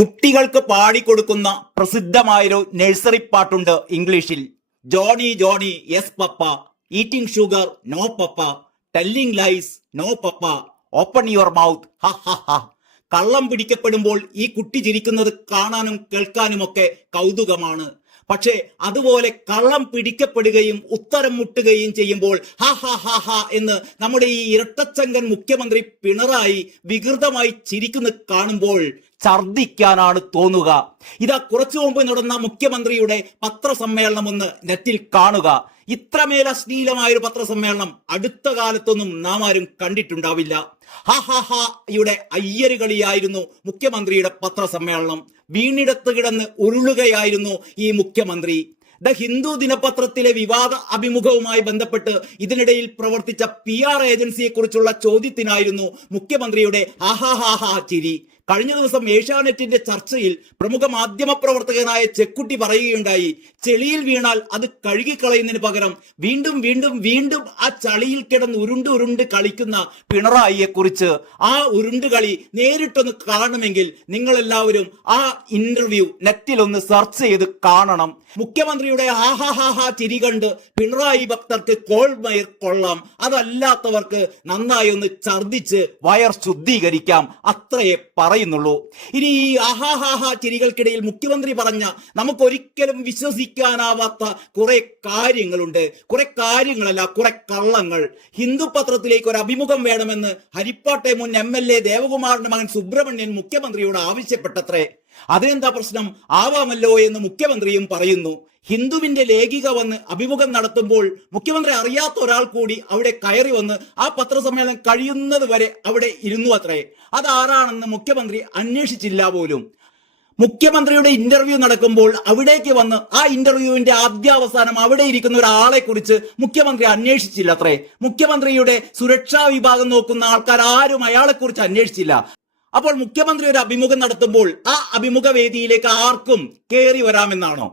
കുട്ടികൾക്ക് പാടിക്കൊടുക്കുന്ന പ്രസിദ്ധമായൊരു നഴ്സറി പാട്ടുണ്ട് ഇംഗ്ലീഷിൽ. Johnny Johnny yes papa, eating sugar no papa, telling lies no papa, open your mouth ha ha ha. കള്ളം പിടിക്കപ്പെടുമ്പോൾ ഈ കുട്ടി ചിരിക്കുന്നത് കാണാനും കേൾക്കാനുമൊക്കെ കൗതുകമാണ്. പക്ഷേ അതുപോലെ കള്ളം പിടിക്കപ്പെടുകയും ഉത്തരം മുട്ടുകയും ചെയ്യുമ്പോൾ ഹ ഹ ഹ ഹ എന്ന് നമ്മുടെ ഈ ഇരട്ടച്ചങ്കൻ മുഖ്യമന്ത്രി പിണറായി വികൃതമായി ചിരിക്കുന്നത് കാണുമ്പോൾ ഛർദിക്കാനാണ് തോന്നുക. ഇതാ കുറച്ചു മുമ്പ് നടന്ന മുഖ്യമന്ത്രിയുടെ പത്രസമ്മേളനം ഒന്ന് നെറ്റിൽ കാണുക. ഇത്രമേൽ അശ്ലീലമായൊരു പത്രസമ്മേളനം അടുത്ത കാലത്തൊന്നും നാം ആരും കണ്ടിട്ടുണ്ടാവില്ല. ഹ ഹ ഹയുടെ അയ്യരുകളിയായിരുന്നു മുഖ്യമന്ത്രിയുടെ പത്രസമ്മേളനം. വീണിടത്ത് കിടന്ന് ഉരുളുകയായിരുന്നു ഈ മുഖ്യമന്ത്രി. ദ ഹിന്ദു ദിനപത്രത്തിലെ വിവാദ അഭിമുഖവുമായി ബന്ധപ്പെട്ട് ഇതിനിടയിൽ പ്രവർത്തിച്ച PR ഏജൻസിയെ കുറിച്ചുള്ള ചോദ്യത്തിനായിരുന്നു മുഖ്യമന്ത്രിയുടെ ആഹാഹാഹാ ചിരി. കഴിഞ്ഞ ദിവസം ഏഷ്യാനെറ്റിന്റെ ചർച്ചയിൽ പ്രമുഖ മാധ്യമ പ്രവർത്തകനായ ചെക്കുട്ടി പറയുകയുണ്ടായി, ചെളിയിൽ വീണാൽ അത് കഴുകിക്കളയുന്നതിന് പകരം വീണ്ടും വീണ്ടും വീണ്ടും ആ ചളിയിൽ കിടന്ന് ഉരുണ്ട് കളിക്കുന്ന പിണറായിയെ കുറിച്ച്. ആ ഉരുണ്ടുകളി നേരിട്ടൊന്ന് കാണണമെങ്കിൽ നിങ്ങൾ എല്ലാവരും ആ ഇന്റർവ്യൂ നെറ്റിൽ ഒന്ന് സെർച്ച് ചെയ്ത് കാണണം. മുഖ്യമന്ത്രിയുടെ ആഹാഹാഹാ ചിരി കണ്ട് പിണറായി ഭക്തർക്ക് കോൾമയർ കൊള്ളാം, അതല്ലാത്തവർക്ക് നന്നായി ഒന്ന് ഛർദിച്ച് വയർ ശുദ്ധീകരിക്കാം, അത്രയെ പറയുന്നുള്ളൂ. ഇനി ഈ ആഹാഹാഹാ ചിരികൾക്കിടയിൽ മുഖ്യമന്ത്രി പറഞ്ഞ നമുക്കൊരിക്കലും വിശ്വസിക്കാനാവാത്ത കുറെ കാര്യങ്ങളുണ്ട്. കുറെ കാര്യങ്ങളല്ല, കുറെ കള്ളങ്ങൾ. ഹിന്ദു പത്രത്തിലേക്ക് ഒരു അഭിമുഖം വേണമെന്ന് ഹരിപ്പാട്ടെ മുൻ MLA ദേവകുമാറിന്റെ മകൻ സുബ്രഹ്മണ്യൻ മുഖ്യമന്ത്രിയോട് ആവശ്യപ്പെട്ടത്രേ. അതിനെന്താ പ്രശ്നം, ആവാമല്ലോ എന്ന് മുഖ്യമന്ത്രിയും പറയുന്നു. ഹിന്ദുവിന്റെ ലേഖിക വന്ന് അഭിമുഖം നടത്തുമ്പോൾ മുഖ്യമന്ത്രി അറിയാത്ത ഒരാൾ കൂടി അവിടെ കയറി വന്ന് ആ പത്രസമ്മേളനം കഴിയുന്നത് വരെ അവിടെ ഇരുന്നു അത്രേ. അതാരാണെന്ന് മുഖ്യമന്ത്രി അന്വേഷിച്ചില്ല പോലും. മുഖ്യമന്ത്രിയുടെ ഇന്റർവ്യൂ നടക്കുമ്പോൾ അവിടേക്ക് വന്ന് ആ ഇന്റർവ്യൂവിന്റെ ആദ്യാവസാനം അവിടെ ഇരിക്കുന്ന ഒരാളെ കുറിച്ച് മുഖ്യമന്ത്രി അന്വേഷിച്ചില്ല അത്രേ. മുഖ്യമന്ത്രിയുടെ സുരക്ഷാ വിഭാഗം നോക്കുന്ന ആൾക്കാർ ആരും അയാളെ കുറിച്ച് അന്വേഷിച്ചില്ല. അപ്പോൾ മുഖ്യമന്ത്രി ഒരു അഭിമുഖം നടത്തുമ്പോൾ ആ അഭിമുഖ വേദിയിലേക്ക് ആർക്കും കയറി വരാമെന്നാണോ?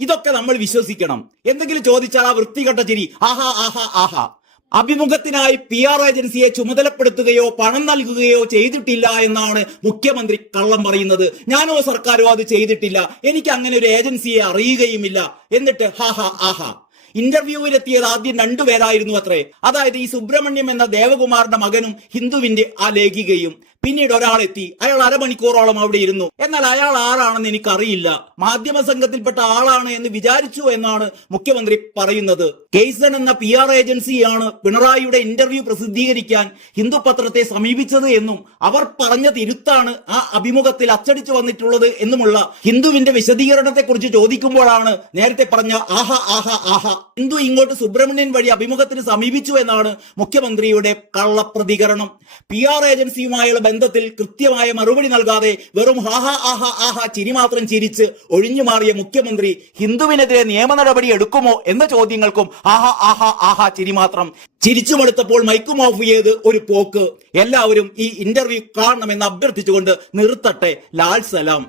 ഇതൊക്കെ നമ്മൾ വിശ്വസിക്കണം. എന്തെങ്കിലും ചോദിച്ചാൽ ആ വൃത്തികെട്ട ചിരി ആഹാ ആഹാ ആഹാ. അഭിമുഖത്തിനായി PR ഏജൻസിയെ ചുമതലപ്പെടുത്തുകയോ പണം നൽകുകയോ ചെയ്തിട്ടില്ല എന്നാണ് മുഖ്യമന്ത്രി കള്ളം പറയുന്നത്. ഞാനോ സർക്കാരോ അത് ചെയ്തിട്ടില്ല, എനിക്ക് അങ്ങനെ ഒരു ഏജൻസിയെ അറിയുകയുമില്ല. എന്നിട്ട് ഹാഹാ ആഹാ. ഇന്റർവ്യൂവിലെത്തിയത് ആദ്യം 2 പേരായിരുന്നു അത്രേ. അതായത് ഈ സുബ്രഹ്മണ്യം എന്ന ദേവകുമാറിന്റെ മകനും ഹിന്ദുവിന്റെ ആ ലേഖികയും. പിന്നീട് ഒരാളെത്തി, അയാൾ അരമണിക്കൂറോളം അവിടെ ഇരുന്നു. എന്നാൽ അയാൾ ആരാണെന്ന് എനിക്കറിയില്ല, മാധ്യമ സംഘത്തിൽപ്പെട്ട ആളാണ് എന്ന് വിചാരിച്ചു എന്നാണ് മുഖ്യമന്ത്രി പറയുന്നത്. കേസൺ എന്ന PR ഏജൻസിയാണ് പിണറായിയുടെ ഇന്റർവ്യൂ പ്രസിദ്ധീകരിക്കാൻ ഹിന്ദു പത്രത്തെ സമീപിച്ചത് എന്നും അവർ പറഞ്ഞ തിരുത്താണ് ആ അഭിമുഖത്തിൽ അച്ചടിച്ചു വന്നിട്ടുള്ളത് എന്നുമുള്ള ഹിന്ദുവിന്റെ വിശദീകരണത്തെ കുറിച്ച് ചോദിക്കുമ്പോഴാണ് നേരത്തെ പറഞ്ഞ ആഹാ ആഹാ ആഹാ. ഹിന്ദു ഇങ്ങോട്ട് സുബ്രഹ്മണ്യൻ വഴി അഭിമുഖത്തിന് സമീപിച്ചു എന്നാണ് മുഖ്യമന്ത്രിയുടെ കള്ളപ്രതികരണം. PR ഏജൻസിയുമായുള്ള ബന്ധത്തിൽ കൃത്യമായ മറുപടി നൽകാതെ വെറും ഹാഹാ ആഹാ ആഹാ ചിരി മാത്രം ചിരിച്ച് ഒഴിഞ്ഞു മാറിയ മുഖ്യമന്ത്രി ഹിന്ദുവിനെതിരെ നിയമ നടപടി എടുക്കുമോ എന്ന ചോദ്യങ്ങൾക്കും ആഹാ ആഹാ ആഹാ ചിരി മാത്രം. ചിരിച്ചു മടുത്തപ്പോൾ മൈക്കും ഓഫ് ചെയ്ത് ഒരു പോക്ക്. എല്ലാവരും ഈ ഇന്റർവ്യൂ കാണണമെന്ന് അഭ്യർത്ഥിച്ചുകൊണ്ട് നിർത്തട്ടെ. ലാൽ സലാം.